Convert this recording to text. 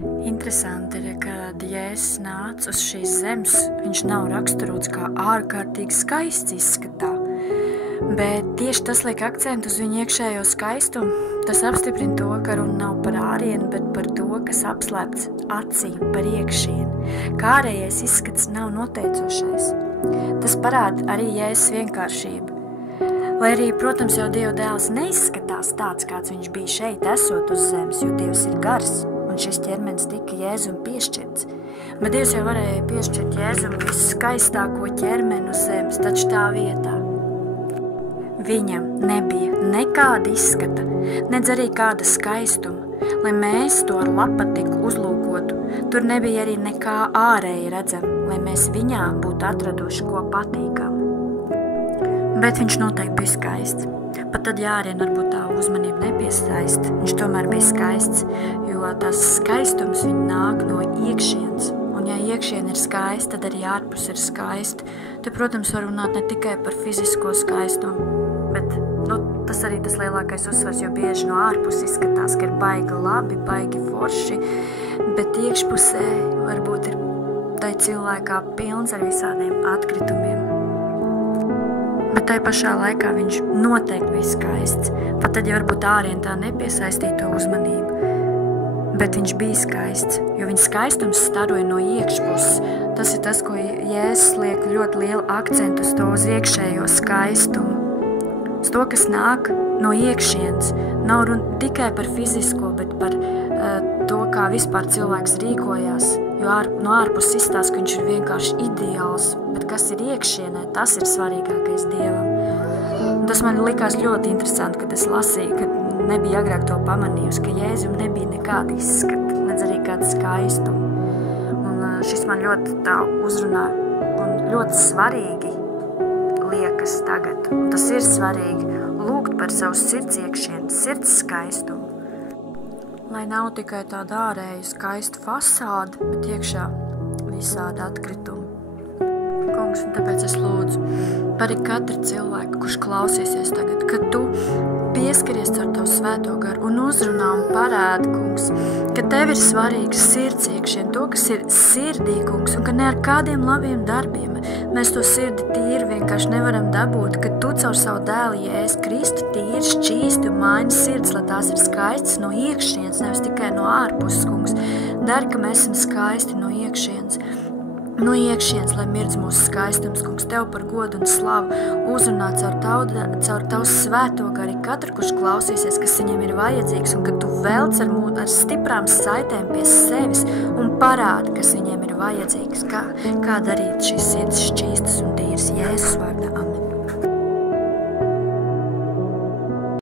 Interesanti ir, kad Jēzus nāca uz šīs zemes, viņš nav raksturots kā ārkārtīgi skaists izskatā, bet tieši tas liek akcentu uz viņa iekšējo skaistumu. Tas apstiprina to, ka runa nav par ārienu, bet par to, kas apslēpts acī par iekšieni. Kā ārējais izskats nav noteicošais. Tas parāda arī Jēzus vienkāršību. Lai arī, protams, jau Dieva dēls neizskatās tāds, kāds viņš bija šeit, esot uz zemes, jo Dievs ir gars, un šis ķermenis tika Jēzum piešķirts. Bet Dievs jau varēja piešķirt Jēzum viskaistāko ķermeni uz zemes, taču tā vietā. Viņam nebija nekāda izskata, nedz arī kāda skaistuma, lai mēs to ar lapatiku uzlūkotu. Tur nebija arī nekā ārēji redzam, lai mēs viņā būtu atraduši ko patīkamu. Bet viņš noteikti bija skaists. Pat tad, ja ārien varbūt tā uzmanība nepiesaist, viņš tomēr bija skaists, jo tas skaistums viņa nāk no iekšienes. Un ja iekšiena ir skaista, tad arī ārpus ir skaista. Te, protams, var runāt ne tikai par fizisko skaistumu, bet tas arī tas lielākais uzsvars, jo bieži no ārpus izskatās, ka ir baigi labi, baigi forši, bet iekšpusē varbūt ir tai cilvēkā pilns ar visādiem atkritumiem. Bet tai pašā laikā viņš noteikti bija skaists, pat tad, ja varbūt ārien tā nepiesaistīja to uzmanību. Bet viņš bija skaists, jo viņa skaistums staroja no iekšpuses. Tas ir tas, ko Jēzus liek ļoti lielu akcentu uz to uz iekšējo skaistumu. Uz to, kas nāk no iekšienes. Nav runa tikai par fizisko, bet par to, kā vispār cilvēks rīkojās. Jo no ārpuses izstāsta, ka viņš ir vienkārši ideāls, bet kas ir iekšienē, tas ir svarīgākais Dievam. Un tas man likās ļoti interesanti, kad es lasīju, ka nebija agrāk to pamanījusi, ka Jēzum nebija nekāda izskata, nedz arī kāda skaistuma. Un šis man ļoti tā uzrunā un ļoti svarīgi liekas tagad. Un tas ir svarīgi lūgt par savu sirds iekšienu, sirds skaistumu. Lai nav tikai tāda ārēja skaista fasāde, bet iekšā visādi atkritumi. Kungs, un tāpēc es lūdzu par katru cilvēku, kurš klausīsies tagad, kad tu pieskaries ar tavu svēto garu un uzrunā un parādi, kungs, ka tev ir svarīgs sirds iekšien, to, kas ir sirdī, kungs, un ka ne ar kādiem labiem darbiem mēs to sirdi tīri vienkārši nevaram dabūt, ka tu caur savu dēlu Jēzu Kristu tīri šķīsti un maini sirds, lai tās ir skaistas no iekšienes, nevis tikai no ārpuses, kungs. Dari, ka mēs esam skaisti no iekšienes. No iekšienes, lai mirdz mūsu skaistums, kungs, tev par godu un slavu uzrunā caur tavu svēto garu katru, kurš klausīsies, kas viņam ir vajadzīgs, un ka tu velc ar stiprām saitēm pie sevis un parādi, kas viņiem ir vajadzīgs, kā darīt šīs sirds šķīstas un tīras Jēzus vārdā. Amen.